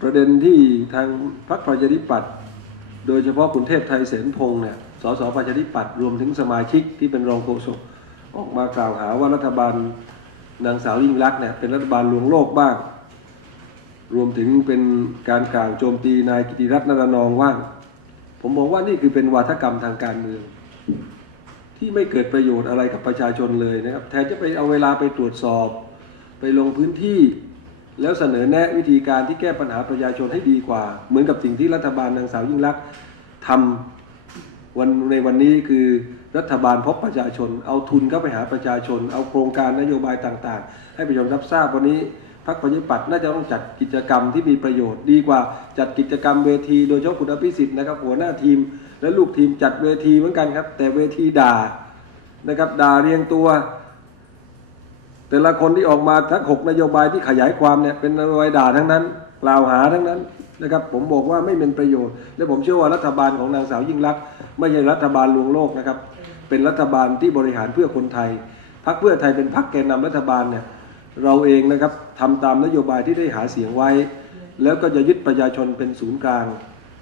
ประเด็นที่ทางพรรคประชาธิปัตย์โดยเฉพาะคุณเทพไทยเสนพงษ์เนี่ยสสประชาธิปัตย์รวมถึงสมาชิกที่เป็นรองโฆษกออกมากล่าวหาว่ารัฐบาลนางสาวยิ่งลักษณ์เนี่ยเป็นรัฐบาลลวงโลกบ้าง รวมถึงเป็นการกล่าวโจมตีนายกิติรัตน์นรนองว่าง ผมมองว่านี่คือเป็นวาทกรรมทางการเมือง ที่ไม่เกิดประโยชน์อะไรกับประชาชนเลยนะครับแทนจะไปเอาเวลาไปตรวจสอบ ไปลงพื้นที่ แล้วเสนอแนะวิธีการที่แก้ปัญหาประชาชนให้ดีกว่า เหมือนกับสิ่งที่รัฐบาลนางสาวยิ่งลักษณ์ทำวันในวันนี้คือรัฐบาลพบประชาชน เอาทุนเข้าไปหาประชาชน เอาโครงการนโยบายต่างๆ ให้ประชาชนรับทราบวันนี้พรรคประชาธิปัตย์น่าจะต้องจัดกิจกรรมที่มีประโยชน์ดีกว่าจัดกิจกรรมเวที โดยเฉพาะคุณอภิสิทธิ์นะครับหัวหน้าทีม และลูกทีมจัดเวทีเหมือนกันครับ แต่เวทีด่านะครับด่าเรียงตัว แต่ละคนที่ออกมาทั้งหกนโยบายที่ขยายความเนี่ยเป็นนโยบายด่าทั้งนั้นกล่าวหาทั้งนั้นนะครับ ผมบอกว่าไม่เป็นประโยชน์ และผมเชื่อว่ารัฐบาลของนางสาวยิ่งลักษณ์ไม่ใช่รัฐบาลลวงโลกนะครับ เป็นรัฐบาลที่บริหารเพื่อคนไทยพรรคเพื่อไทยเป็นพรรคแกนนำรัฐบาลเนี่ยเราเองนะครับทำตามนโยบายที่ได้หาเสียงไว้ แล้วก็จะยึดประชาชนเป็นศูนย์กลาง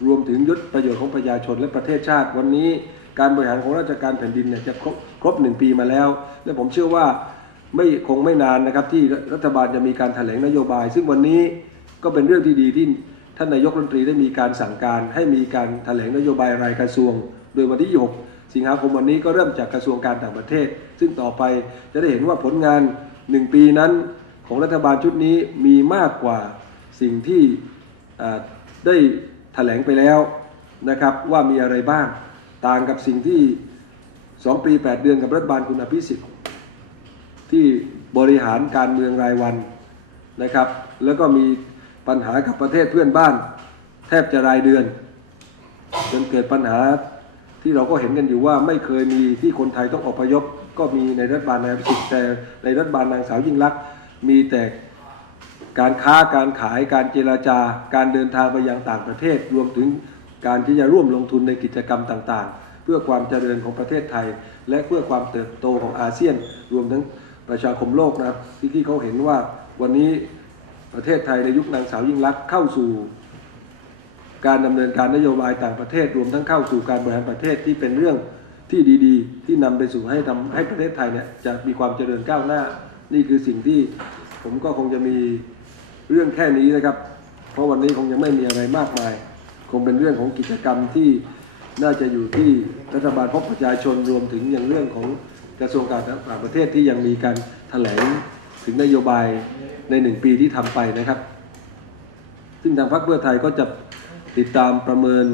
รวมถึงยึดประโยชน์ของประชาชนและประเทศชาติ วันนี้การบริหารของราชการแผ่นดินเนี่ยจะครบครบหนึ่งปีมาแล้ว และผมเชื่อว่า ไม่คงไม่นานนะครับ ที่รัฐบาลจะมีการแถลงนโยบาย ซึ่งวันนี้ก็เป็นเรื่องที่ดีที่ท่านนายกรัฐมนตรีได้มีการสั่งการ ให้มีการแถลงนโยบายรายกระทรวง โดยวันที่ 6 สิงหาคมวันนี้ก็เริ่มจากกระทรวงการต่างประเทศ ซึ่งต่อไปจะได้เห็นว่าผลงาน 1 ปีนั้น ของรัฐบาลชุดนี้มีมากกว่าสิ่งที่ได้แถลงไปแล้วนะครับว่ามีอะไรบ้างต่างกับสิ่งที่ 2 ปี 8 เดือนกับรัฐบาลคุณอภิสิทธิ์ ที่บริหารการเมืองรายวันนะครับ แล้วก็มีปัญหากับประเทศเพื่อนบ้าน แทบจะรายเดือน จนเกิดปัญหาที่เราก็เห็นกันอยู่ว่าไม่เคยมีที่คนไทยต้องอพยพ ก็มีในรัฐบาลนายอภิสิทธิ์แต่ในรัฐบาลนางสาวยิ่งลักษณ์มีแต่การค้าการขายการเจราจาการเดินทางไปยังต่างประเทศ รวมถึงการที่จะร่วมลงทุนในกิจกรรมต่าง ๆ เพื่อความเจริญของประเทศไทย และเพื่อความเติบโตของอาเซียนรวมทั้ง ประชาคมโลกนะครับที่ที่เขาเห็นว่าวันนี้ประเทศไทยในยุคนางสาวยิ่งลักษณ์เข้าสู่ การดำเนินการนโยบายต่างประเทศรวมทั้งเข้าสู่การบริหารประเทศที่เป็นเรื่องที่ดีๆ ที่นำไปสู่ให้ทำให้ประเทศไทยเนี่ยจะมีความเจริญก้าวหน้า นี่คือสิ่งที่ผมก็คงจะมีเรื่องแค่นี้นะครับ เพราะวันนี้คงยังไม่มีอะไรมากมาย คงเป็นเรื่องของกิจกรรมที่น่าจะอยู่ที่รัฐบาลพบประชาชนรวมถึงอย่างเรื่องของ กระทรวงการต่างประเทศที่ยังมีการแถลงถึงนโยบายในหนึ่งปีที่ทำไปนะครับ ซึ่งทางพรรคเพื่อไทยก็จะติดตามประเมิน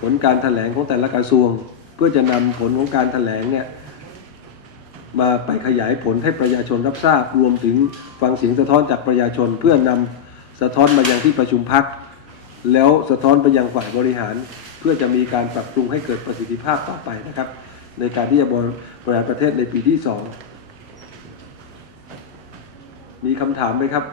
ผลการแถลงของแต่ละกระทรวง เพื่อจะนำผลของการแถลงเนี่ยมาไปขยายผลให้ประชาชนรับทราบรวมถึงฟังเสียงสะท้อนจากประชาชน เพื่อนำสะท้อนมายังที่ประชุมพักแล้วสะท้อนไปยังฝ่ายบริหาร เพื่อจะมีการปรับปรุงให้เกิดประสิทธิภาพต่อไปนะครับ ในการที่จะบริหารประเทศในปีที่สองมีคำถามไหมครับ